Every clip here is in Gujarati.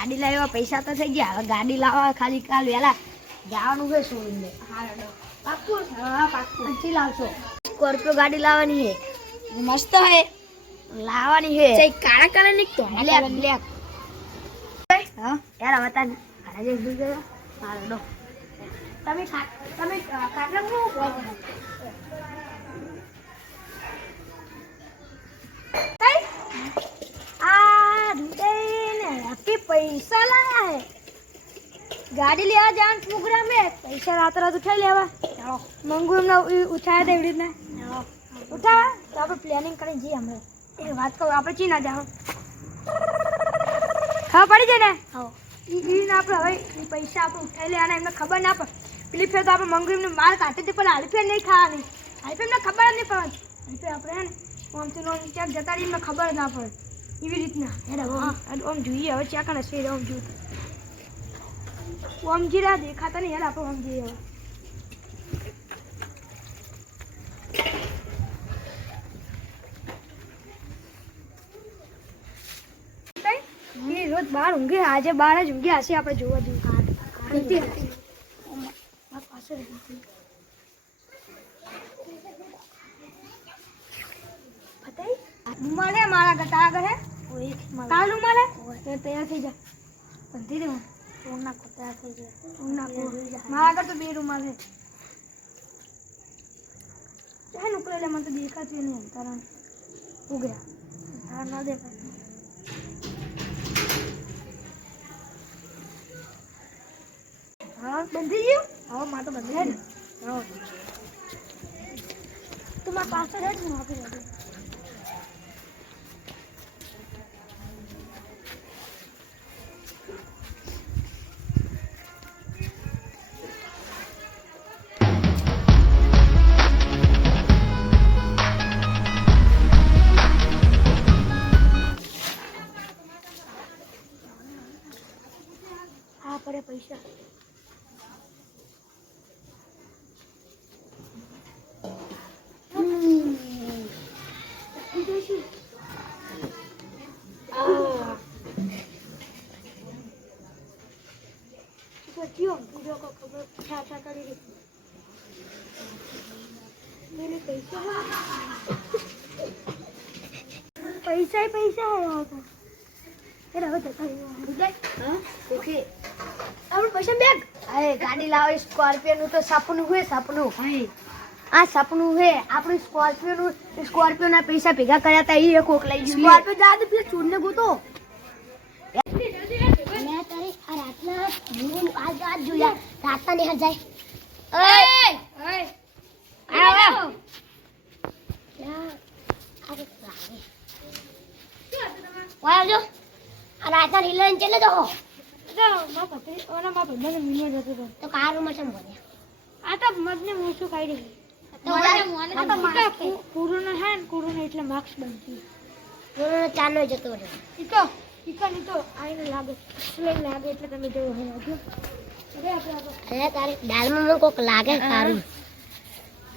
ગાડી લાવ્યા પૈસા તો થઈ ગયા હવે ગાડી લાવવા ખાલી કાલ વેલા જવાનું છે છોડીને પાક્કું હા પાક્કું પછી લાવશો સ્કોર્પિયો ગાડી લાવવાની છે મસ્ત હે લાવવાની છે કાળા કલર ની તો બ્લેક બ્લેક હા યાર હવે તાર ઘરે જઈ ગયો હાલો તમે ખાટલા શું पैसा लाया है गाड़ी लेवा जान प्रोग्राम है पैसा रात रात उठा लेवा चलो मंगू हमने उठाया दे एवडी ना उठा तो આપણે પ્લાનિંગ કરી જી અમે એ વાત કહું આપણે ચી ના જાવ હા પડી જાય ને હા ઈ ના આપણે હવે પૈસા આપણે ઉઠાઈ લેવાના એમને ખબર ના પડે પેલી ફેર તો આપણે મંગુ એમને માર કાઢી દે પણ હાલી ફેર નહીં ખાવાની હાલી ફેર ને ખબર નહીં પડે હાલી ફેર આપણે હે ને ઓમથી નો ચાક જતા રહી એમને ખબર ના પડે એવી રીતના હેડો ઓમ જોઈએ હવે ચા કને છે ઓમ જોઈએ ઓમ જીરા દેખાતા નહીં હેડ આપણે ઓમ જોઈએ એ રોજ બાર ઊંઘે આજે બાર જ ઊંઘે હશે આપણે જોવા જઈએ પાસે મળે મારા ગટા આગળ હે કાલ મળે તૈયાર થઈ જા બંધી દે ઊન નાખો તૈયાર થઈ જાય ઊન નાખો મારા આગળ તો બે રૂમાલ હે ચાલ ઉકળે લે મને તો દેખાતી નહીં તારા ઉગ્યા તારા ના દેખાય હા બંધી ગયું હા માં તો બંધી ને હા તું મારા પાસે રહે હું આપી દઉં પડે પૈસા પૈસા પૈસા ઓકે આપણે પૈસા બેગ અરે ગાડી લાવો સ્કોર્પિયો નું તો સપનું હોય સપનું આ સપનું હે આપણે સ્કોર્પિયો ના પૈસા ભેગા કર્યા હતા એ કોક લઈ ગયું સ્કોર્પિયો જાદુ પેલા ચોરને ગોતો મેં તારી આ રાતના હું આજ જોયા રાતના ને જાય ઓય ઓય આવો યાર આ લાગે વાહ જો આ રાતના રીલન ચલે તો તો કારમાં છે બોલે આ તો મગને મૂછું ખાઈ દે તો પૂરું હે ને પૂરું એટલે માર્ક્સ બનતી પૂરું ચાલો જતો રહ્યો ઈકો તો આઈને લાગે સ્લેન લાગે એટલે તમે જોવો હે આજો અરે તારે દાલમાં મને કોક લાગે સારું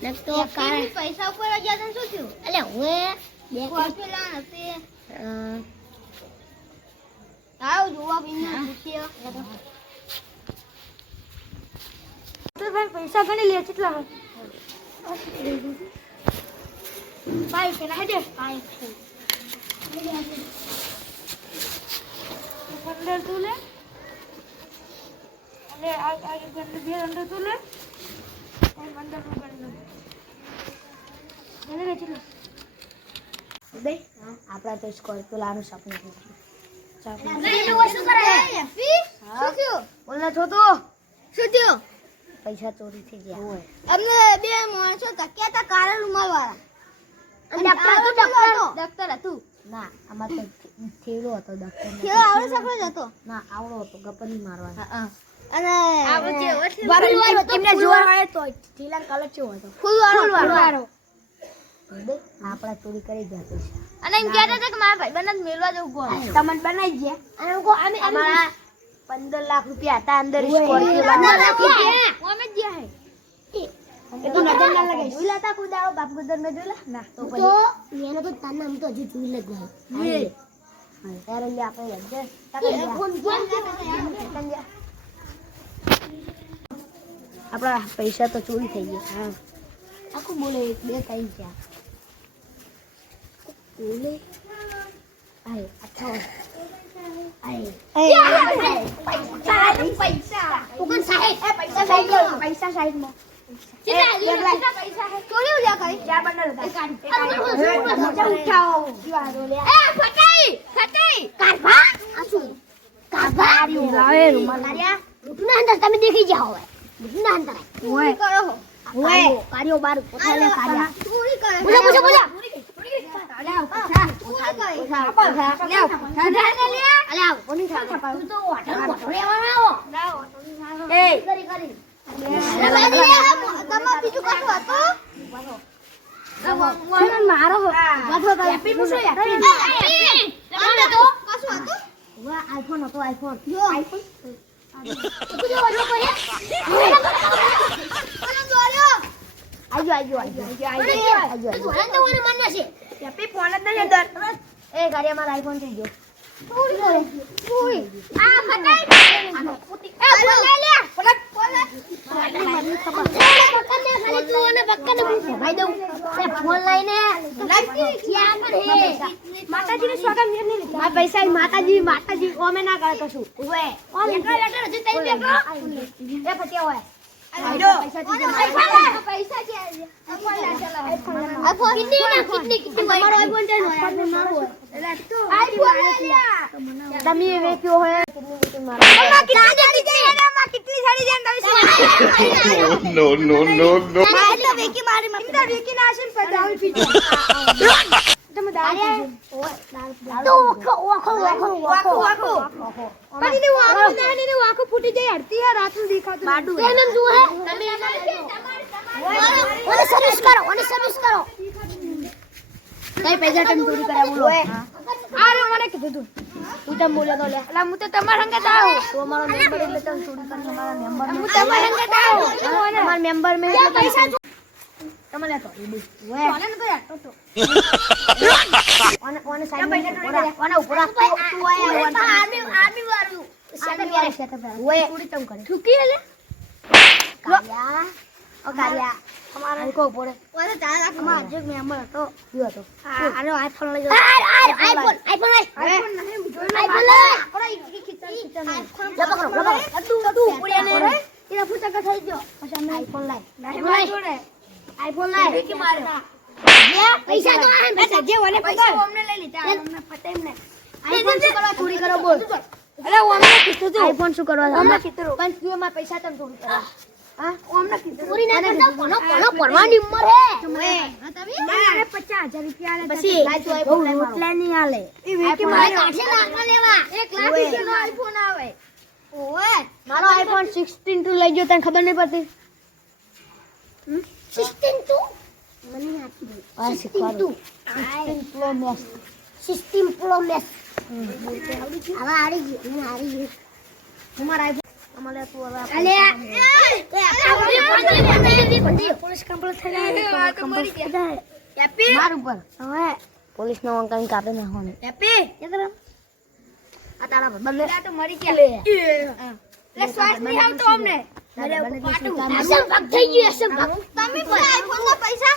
નક તો કારે પૈસા ઉપર ગયા તને શું થયું એટલે હું બે પેલા હતી આવ જોવા બિના પૂછ્યો તો ભાઈ પૈસા ગણી લે કેટલા ભાઈ કે ના દે ભાઈ અંદર તું લે અને આ ગંદ બે અંદર તું લે અને અંદર નું ગણ લે ચલો બે આપડા તો સ્કોર્પિયો લાવવાનું સપનું છે પૈસા ચોરી થઈ ગયા અમને બે માણસો તક્યા હતા કાળા રૂમાલ વાળા ડોક્ટર હતું ના આમાં તો થેલો હતો ડોક્ટર થેલો આવડો સકળો જ હતો ના આવડો હતો ગપની મારવાનો અને બાબી વાળો એમને જોવા મળે તો થેલા કલર કેવો હતો ફૂલ વાળો આપડા ચોરી કરી ગયા પૈસા અને એમ કહેતા હતા કે મારા ભાઈબંધ મેલવા જવું ગો તમને બનાવી ગયા અને હું કો અમે 15 લાખ રૂપિયા હતા અંદર સ્કોર્પિયો 15 લાખ રૂપિયા અમે જ ગયા હે એ તો નજર ના લગાઈ જોઈલા તા કુદાઓ બાપ ગુદર મે જોઈલા ના તો મેને તો તાના હમ તો હજી જોઈ લે ગયો ત્યારે લે આપણે આપણા પૈસા તો ચોરી થઈ ગયા. હા આખું બોલે 2 3 4 બોલે આય અચ્છા પૈસા સાઈડમાં તમે દેખી જાઓ કાર્યો બાર આઈફોન હતો આઈફોન આઈફોન થઈ ગયો પૈસા માતાજી ઓમે ના કરે કશું તમે વેચ્યો હોય ફૂટી જાય હડતી હે રાત નું દેખાતું કઈ પૈસા તમે ચોરી કર્યા બોલો અરે મને કીધું તું તમ બોલ્યો તો લે અલા હું તો તમારા સંગત આવો તો અમારો મેમ્બર એટલે તમે ચોરી કરી અમારા મેમ્બર હું તમારા સંગત આવો તમારા મેમ્બર મે પૈસા તમે લે તો ઓય ઓને ન કરે તો ઓને સાઈડ ઓને ઉપર તું આયા આર્મી વાળું ઓય ચોરી તમ કરે ઠુકી લે કાયા ઓ કાયા અમારા કો પડે ઓરે તારા અમાર જે મેમ્બર હતો યો હતો આનો આઈફોન લઈ જાવ આઈફોન નહીં આઈફોન લે ઓરે ખીચા લપકરો અડુ ઉડ્યા ને એના ફૂટા થઈ ગયો પછી અમે આઈફોન લાય આઈફોન લાય કે મારે પૈસા તો આ પૈસા જે ઓને પૈસા અમને લઈ લીધા અમને પતાઈ ને આઈફોન શું કરવા ચોરી કરો બોલ અરે ઓમને કીધું તું આઈફોન શું કરવા અમને કીધું પણ તું માં પૈસા તમ ચોરી કરો હા ઓમને કીધું ચોરી ના કરતા કોનો પડવાની ઉંમર હે તમે મારે 50000 રૂપિયા આલે પછી બહુ રોટલા ની આલે એ વેકી મારે કાઠે લાગવા લેવા 1 લાખ રૂપિયાનો આઈફોન આવે ઓય મારો આઈફોન 16 તું લઈ ગયો તને ખબર નહીં પડતી 16 તું મને આપી દે આ શીખવાડું 16 પ્રો મેક્સ 16 પ્રો મેક્સ હવે આડી ગઈ તમારા અમારે તો અલે પોલીસ કંપલેટ થઈ ગઈ તો મરી ગયા હેપી માર ઉપર હવે પોલીસ નો અંકલ કાપે નાખવાનું હેપી કેતર આ તારા બંને તો મરી ગયા લે શ્વાસ નહીં આવતો અમને અરે પાટું અસમ ભાગ થઈ ગયો અસમ ભાગ તમે પણ આઈફોન નો પૈસા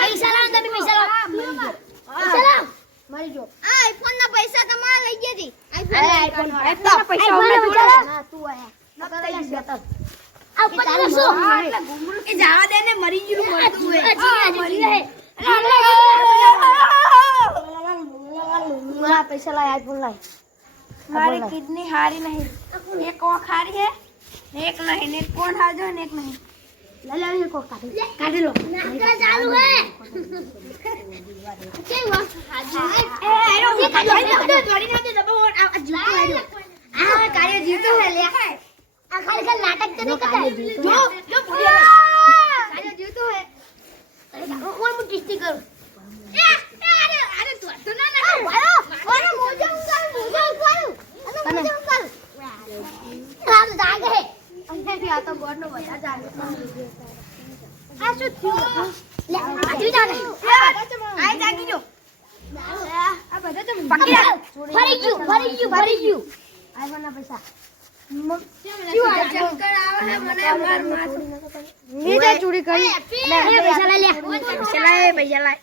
પૈસા લાવ તમે પૈસા લાવ મારી જો આ આઈફોન ના પૈસા તમારા લઈ ગયા હતી આઈફોન ના પૈસા અમને જોડે ના તું આયા નકર લઈ જતો આ પચાસ એ જાવા દે ને મરી ગયું મળતું હે મરી રહે મારા પૈસા લાય આઈફોન લાય મારી કિડની હારી નહીં એક ઓ ખારી હે એક નહીં ને કોણ હાજો ને એક નહીં લે લે કો કાઢી લો નાકરા ચાલુ હે કે વા હાજો એ એનો દોડી નાખે દબો આ જીતો આવ્યો આ કાર્ય જીતો હે લે આ ખાલી ખાલી નાટક તો નહીં કરતા જો કાર્ય જીતો હે ઓર મુ કિસ્તી કરું અરે તો ના ઓરે મોજા ઉકાળું અને રામ જાગે હે અંદરથી આ તો ગોડ નો બધા જાગે આ શું થયું લે આજુ જાગે આ જાગી જો આ ફરી ગયું આઈફોનના પૈસા ચોરી કરી પૈસા લઈ લે પૈસા લઈ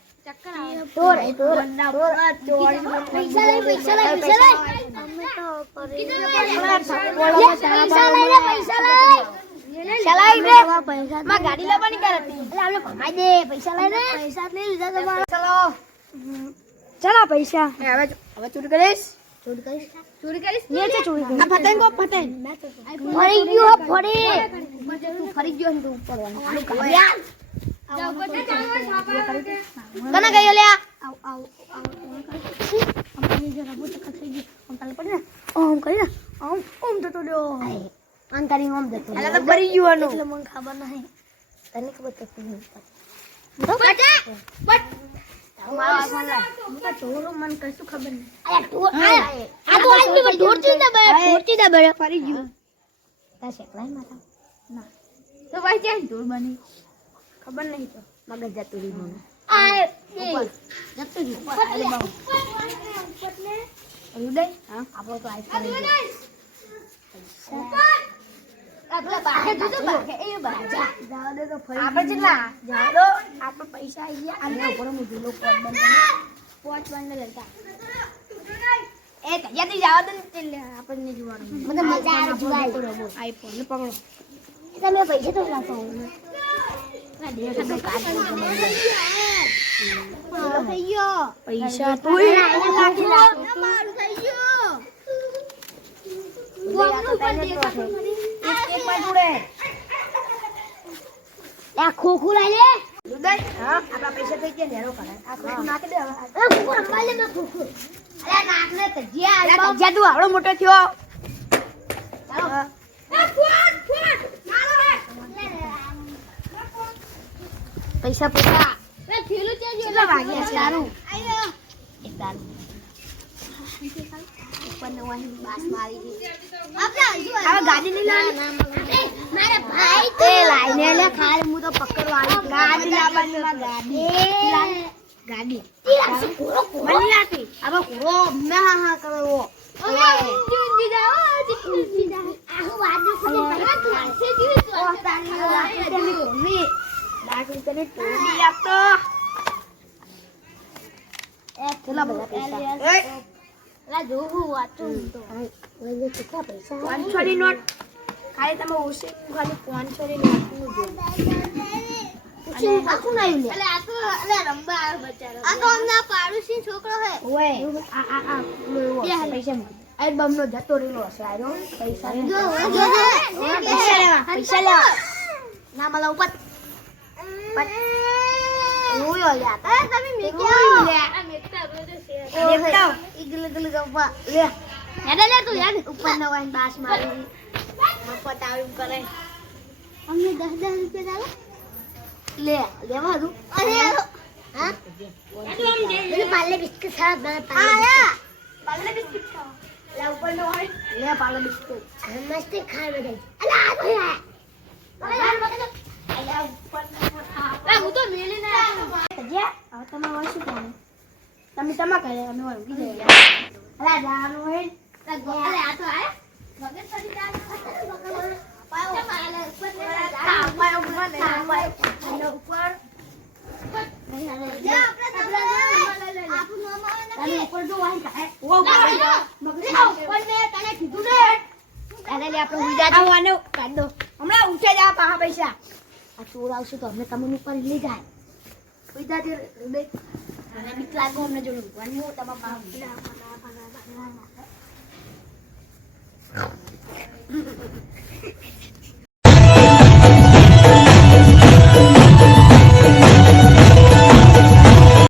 ગાડી લેવાની પૈસા લઈને પૈસા નહીં લીધા ચલો પૈસા હવે ચોરી કરીશ નીચે ચોરી કરી ફરી ગયો તું ઉપર કના ગયો લે ઓમ કરી ઓમ જતો રહ્યો અંતરી ઓમ જતો એટલે તો ફરી ગયો એટલે મને ખબર નહીં તને ખબર તો તો બટ મારો આસમાન લા મુકા ચોરો મન કશું ખબર નહીં આ તો આદમી ઢોરતી દે ફરી ગયો તા શેકલાય મારા ના તો ભાઈ ક્યાં ઢોર બની ખબર નહીં તો મગજ જતું રહ્યું મને આ જતું રહ્યું અરે બાઉ ઉદય હા આપો તો આઈફોન આપલા બાહે તો બાહે એ બાજા જાવ દે તો ફરી આપણે કેટલા જાવ દો આપણે પૈસા આવી ગયા અને ઉપર મુજે લો પોટ બંધ લેતા એ તૈયારી જાવ દે એટલે આપણને જોવાનું મને મજા આવે જોવાય આઈફોન ને પકડો તમે પૈસા તો લાતો પૈસા તો ખોખું લઈ લે આપડા પૈસા થઈ ગયા નેરો કરે આ ખોખું નાખી દે હવે ખોખું રમવા લે ખોખું અરે નાખને તજિયા તું આવડો મોટો થયો ચાલો પૈસા એ થેલું ચેન્જ કેટલા વાગ્યા છે સારું એક દારૂ ઉપર નો વાહી બાસ મારી ગઈ હવે ગાડી નહીં લાવી મારા ભાઈ તે લાઈને લે ખાય હું તો પકડવા આવી ગાડી લાવવાની ગાડી મને લાતી હવે કોરો મે હા કરો જીજી જાઓ આહુ વાદુ ખોલી પહેલા તું આસે જીવી તું તારી લાગે તેની કોમી લાગે તને ટોડી આપતો એ કેટલા બધા પૈસા લા જોવું વાતું તો ઓલે કેટલા પૈસા 500 ની નોટ ખાલી તમે ઓસે ખાલી 500 ની નોટ નું જો અને આખું નહીં લે એટલે આ તો એટલે રંબા આવ બચારો આ તો અમના પાડોશી છોકરો હે ઓય આ પૈસા આ બમનો જતો રેલો હશે આયો પૈસા જો પૈસા લેવા ના मला ઉપર ઓયો લ્યા તમે મેક્યા લે આ મેકતા બધું શેર મેકતા ઈગલ ગલ ગવા લે હેડે લે તું યાર ઉપર ન વાઈન બાસ મારી મફત આવી કરે અમને 10 રૂપિયા ચાલે લે લેવા દઉં અરે હા એ પાલે બિસ્કિટ ખા આયા પાલે બિસ્કિટ ખા લે ઉપર ન હોય લે પાલે બિસ્કિટ મસ્ત ખાય બધા અલા આ તો યાર અલા ઉપર એ હું તો મેલી ના જે હવે તમે વાસુ કોને તમે તમા કરે અમે વળગી જઈએ અલા જાનું હે અલે આ તો આયા વગર સડી જા પાયો પાલે ઉપર પાયો ઉપર ઉપર લે આપણે તમે ઉપર જો વાહી કાય ઓ ઉપર મે તને કીધું ને અલે લે આપણે ઉઈ જાજો આને કાઢ દો હમણાં ઉઠે જા પાહા પૈસા આ ચોર આવશે તો અમને તમને ઉપર લઈ જાય ઉઈ જાજે બે અને બીક લાગો અમને જો વનમો તમારા પાહા